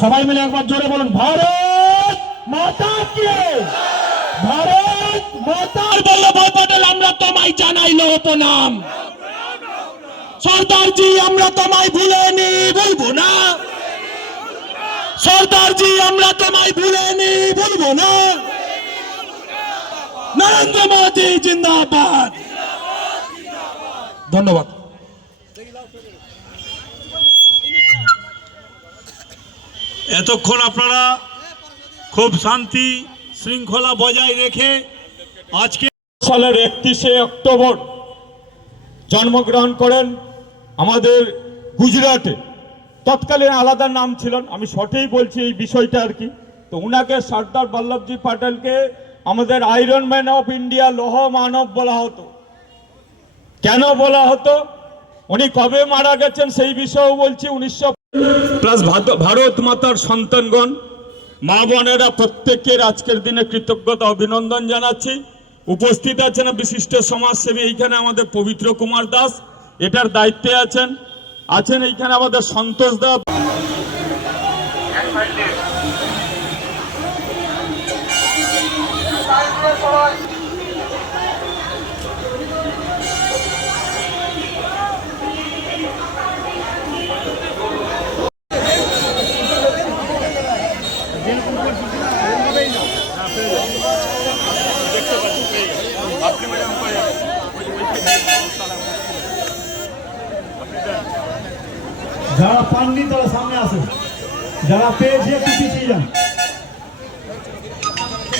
সবাই মিলে একবার জোরে বলুন ভারত মাতা কে মাতার বল্লভভাই পটেল আমরা তোমায় জানাইল প্রণাম সর্দারজি আমরা তোমায় ভুলেনি বলব না। সর্দারজি আমরা তোমায় ভুলেনি বলব না। নরেন্দ্র মোদী, জিন্দাবাদ। ধন্যবাদ। এতক্ষণ আপনারা খুব শান্তি শৃঙ্খলা বজায় রেখে আজকে সালের একত্রিশে অক্টোবর জন্মগ্রহণ করেন আমাদের গুজরাটে। তৎকালীন আলাদা নাম ছিলেন আমি সঠিক বলছি এই বিষয়টা আর কি। তো উনাকে সর্দার বল্লভজি প্যাটেলকে আমাদের আয়রন ম্যান অফ ইন্ডিয়া লৌহ মানব বলা হতো। কেন বলা হতো? উনি কবে মারা গেছেন সেই বিষয়েও বলছি, উনিশশো প্লাস ভারত মাতার সন্তানগণ। মা বোনেরা প্রত্যেকের আজকের দিনে কৃতজ্ঞতা, অভিনন্দন জানাচ্ছি। উপস্থিত আছেন বিশিষ্ট সমাজসেবী, এইখানে আমাদের পবিত্র কুমার দাস, এটার দায়িত্বে আছেন আছেন এইখানে আমাদের সন্তোষ দা। যারা পাননি তারা সামনে আসে। যারা পেয়েছে একটু পিছিয়ে যান।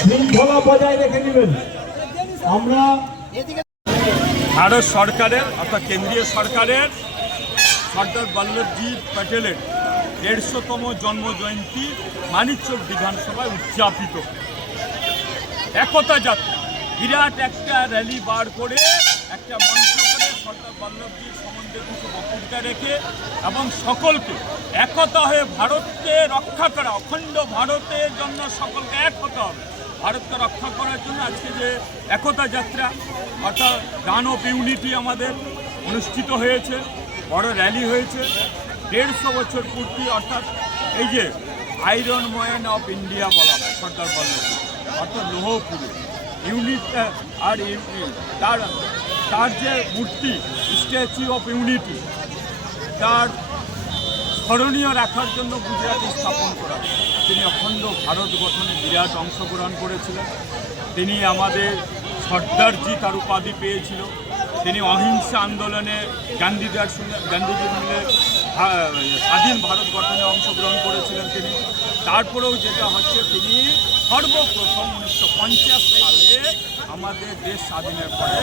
শৃঙ্খলা বজায় রেখে নেবেন। আমরা ভারত সরকারের, অর্থাৎ কেন্দ্রীয় সরকারের, সর্দার বল্লভজি প্যাটেলের দেড়শোতম জন্ম জয়ন্তী মানিকচক বিধানসভায় উদযাপিত। একতা যাত্রা। বিরাট একটা র্যালি বার করে একটা মঞ্চ করে সর্দার বল্লভজির সম্বন্ধে কিছু বক্তৃতা রেখে এবং সকলকে একতা হয়ে ভারতকে রক্ষা করা, অখণ্ড ভারতের জন্য সকলকে এক হতে হবে। ভারতকে রক্ষা করার জন্য আজকে যে একতা যাত্রা, অর্থাৎ গান অফ ইউনিটি আমাদের অনুষ্ঠিত হয়েছে, বড় র্যালি হয়েছে। দেড়শো বছর পূর্তি, অর্থাৎ এই যে আয়রন ময়ন অফ ইন্ডিয়া বলা হয় সর্দার বল্লভ অর্থাৎ লৌহ পুরুষ ইউনিট আর তার তার যে মূর্তি স্ট্যাচু অফ ইউনিটি তার স্মরণীয় রাখার জন্য গুজরাটে স্থাপন করা। তিনি অখণ্ড ভারত গঠনে বিরাট অংশগ্রহণ করেছিলেন। তিনি আমাদের সর্দারজি তার উপাধি পেয়েছিল। তিনি অহিংসা আন্দোলনে গান্ধীদার সঙ্গে গান্ধীজির মিলে স্বাধীন ভারত গঠনে অংশগ্রহণ করেছিলেন তিনি। তারপরেও যেটা হচ্ছে তিনি সর্বপ্রথম উনিশশো পঞ্চাশ আমাদের দেশ স্বাধীনের পরে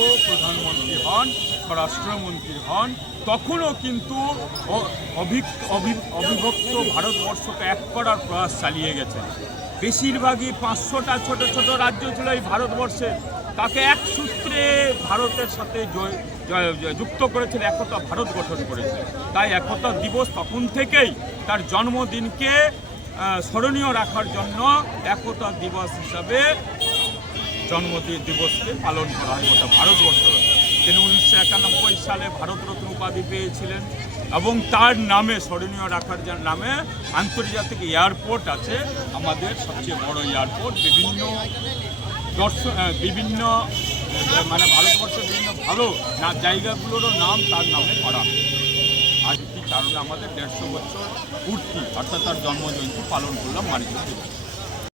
উপ প্রধানমন্ত্রী হন, স্বরাষ্ট্রমন্ত্রী হন, তখনও কিন্তু অবিভক্ত ভারতবর্ষকে এক করার প্রয়াস চালিয়ে গেছেন। বেশিরভাগই পাঁচশোটা ছোট ছোট রাজ্য ছিল এই ভারতবর্ষে। তাকে এক সূত্রে ভারতের সাথে যুক্ত করেছিল একতা ভারত গঠন করেছে তাই একতা দিবস তখন থেকেই তার জন্মদিনকে স্মরণীয় রাখার জন্য একতা দিবস হিসাবে জন্মদিন দিবসকে পালন করা হয় গোটা ভারতবর্ষ তিনি উনিশশো একানব্বই সালে ভারতরত্ন উপাধি পেয়েছিলেন এবং তার নামে স্মরণীয় রাখার জন্য নামে আন্তর্জাতিক এয়ারপোর্ট আছে, আমাদের সবচেয়ে বড় এয়ারপোর্ট। বিভিন্ন দর্শন বিভিন্ন মানে ভারতবর্ষের বিভিন্ন ভালো না, জায়গাগুলোরও নাম তার নামে করা আজ কি কারণে আমাদের দেড়শো বছর পূর্তি, অর্থাৎ তার জন্মজয়ন্তী পালন করলাম মানিক